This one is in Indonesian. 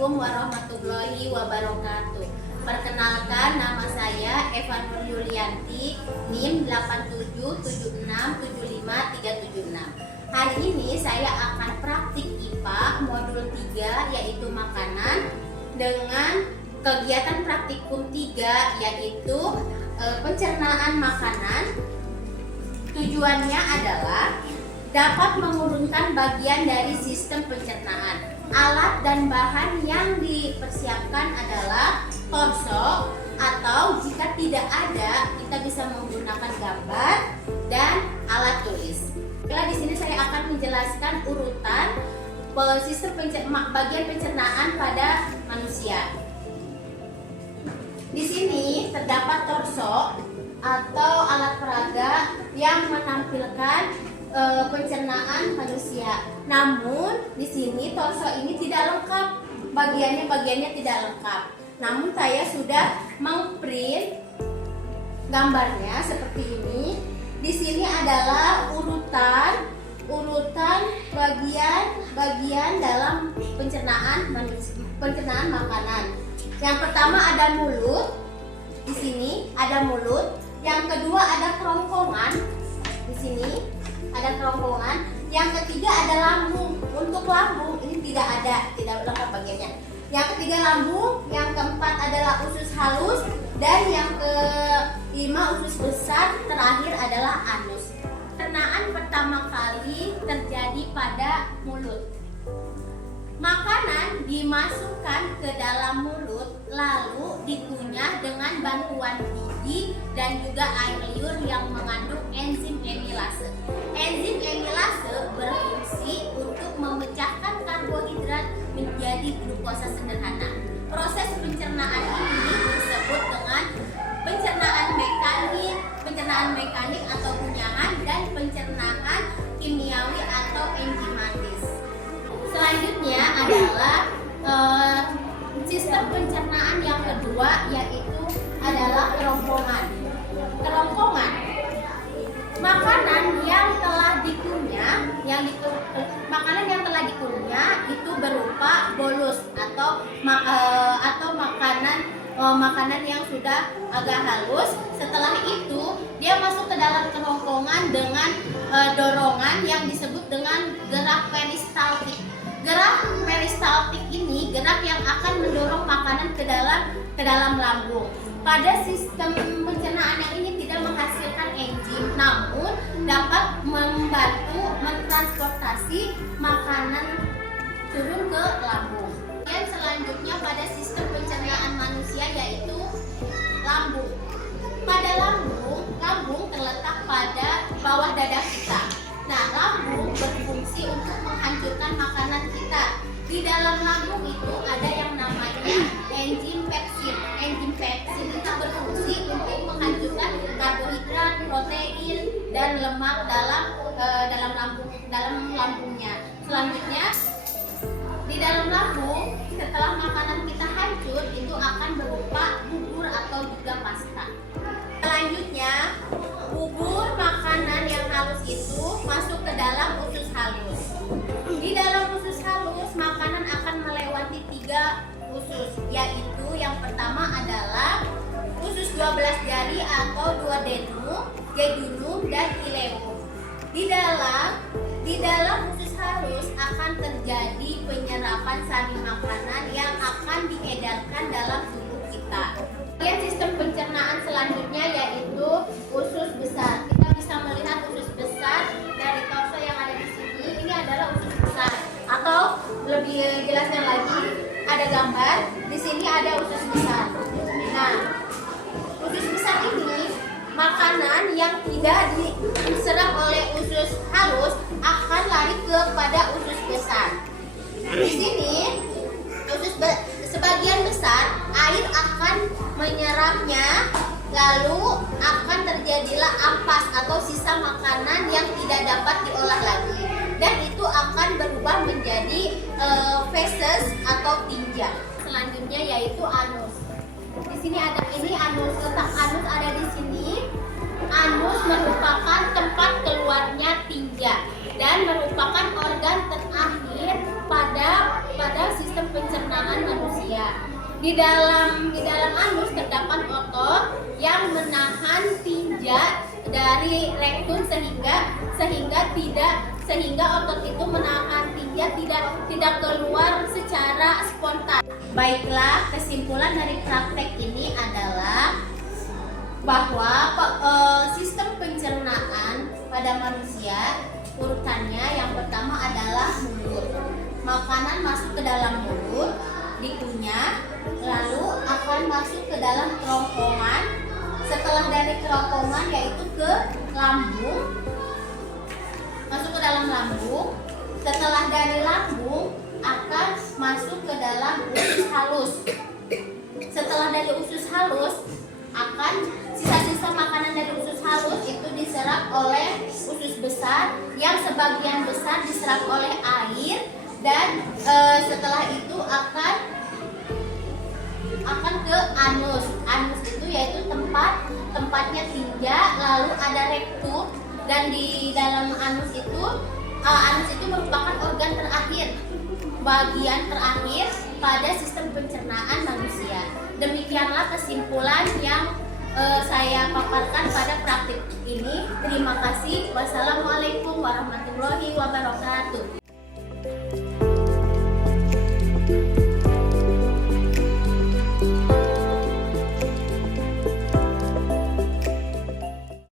Assalamualaikum warahmatullahi wabarakatuh. Perkenalkan, nama saya Eva Nur Yulianti, NIM 87767536. Hari ini saya akan praktik IPA modul 3 yaitu makanan dengan kegiatan praktikum 3 yaitu pencernaan makanan. Tujuannya adalah dapat mengurungkan bagian dari sistem pencernaan. Alat dan bahan yang dipersiapkan adalah torso, atau jika tidak ada kita bisa menggunakan gambar dan alat tulis. Di sini saya akan menjelaskan urutan sistem bagian pencernaan pada manusia. Di sini terdapat torso atau alat peraga yang menampilkan pencernaan manusia. Namun di sini torso ini tidak lengkap, bagiannya tidak lengkap. Namun saya sudah mengprint gambarnya seperti ini. Di sini adalah urutan bagian dalam pencernaan makanan. Yang pertama ada mulut. Di sini ada mulut. Yang kedua ada kerongkongan. Di sini ada kerongkongan. Yang ketiga ada lambung. Untuk lambung ini tidak lengkap bagiannya. Yang ketiga lambung, yang keempat adalah usus halus, dan yang kelima usus besar, terakhir adalah anus. Pencernaan pertama kali terjadi pada mulut. Makanan dimasukkan ke dalam mulut lalu dikunyah dengan bantuan gigi dan juga air liur yang mengandung enzim amilase. Enzim amilase berfungsi untuk memecahkan karbohidrat menjadi glukosa sederhana. Proses pencernaan ini disebut dengan pencernaan mekanik atau kunyahan, dan pencernaan kimiawi atau enzimatis. Selanjutnya adalah sistem pencernaan yang kedua, yaitu adalah kerongkongan. Makanan yang telah dikunyah itu berupa bolus atau makanan yang sudah agak halus. Setelah itu dia masuk ke dalam kerongkongan dengan dorongan yang disebut dengan gerak peristaltik. Gerak peristaltik ini gerak yang akan mendorong makanan ke dalam lambung. Pada sistem pencernaan yang ini tidak menghasilkan enzim, namun dapat membantu mentransportasi makanan turun ke lambung. Dan selanjutnya pada sistem pencernaan manusia yaitu lambung. Pada lambung terletak pada bawah dada kita. Nah, lambung berfungsi untuk menghancurkan makanan kita. Di dalam lambung itu ada yang namanya enzim pepsin. Enzim pepsin itu berfungsi untuk menghancurkan karbohidrat, protein, dan lemak dalam lambungnya. Selanjutnya, di dalam lambung setelah makanan kita hancur itu akan berupa bubur atau juga pasta. Selanjutnya, bubur makanan yang halus itu masuk ke dalam usus halus. Di dalam usus halus, makanan akan melewati 3 usus, yaitu yang pertama adalah usus 12 jari atau duodenum, jejunum, dan ileum. Di dalam usus halus akan terjadi penyerapan sari makanan yang akan diedarkan dalam tubuh kita. Kemudian sistem pencernaan selanjutnya yaitu usus besar. Kita bisa melihat usus besar dari torso yang ada di sini. Ini adalah usus besar. Atau lebih jelasnya lagi, ada gambar. Di sini ada usus besar. Nah, usus besar ini makanan yang tidak diserap oleh usus halus akan lari kepada usus besar. Di sini sebagian besar air akan menyerapnya, lalu akan terjadilah ampas atau sisa makanan yang tidak dapat diolah lagi, dan itu akan berubah menjadi feses atau tinja. Selanjutnya yaitu anus. Di sini ada anus, letak anus ada di sini. Anus merupakan tempat keluarnya tinja dan merupakan organ terakhir pada sistem pencernaan Di dalam anus terdapat otot yang menahan tinja dari rektum sehingga otot itu menahan tinja tidak keluar secara spontan. Baiklah, kesimpulan dari praktek ini adalah bahwa sistem pencernaan pada manusia urutannya yang pertama adalah mulut. Makanan masuk ke dalam mulut, dikunyah, lalu akan masuk ke dalam kerongkongan. Setelah dari kerongkongan yaitu ke lambung, masuk ke dalam lambung. Setelah dari lambung akan masuk ke dalam usus halus. Setelah dari usus halus akan sisa-sisa makanan dari usus halus itu diserap oleh usus besar yang sebagian besar diserap oleh air dan setelah itu akan ke anus. Anus itu yaitu tempatnya tinja, lalu ada rektum, dan di dalam anus itu merupakan organ terakhir, bagian terakhir pada sistem pencernaan manusia. Demikianlah kesimpulan yang saya paparkan pada praktik ini. Terima kasih. Wassalamualaikum warahmatullahi wabarakatuh.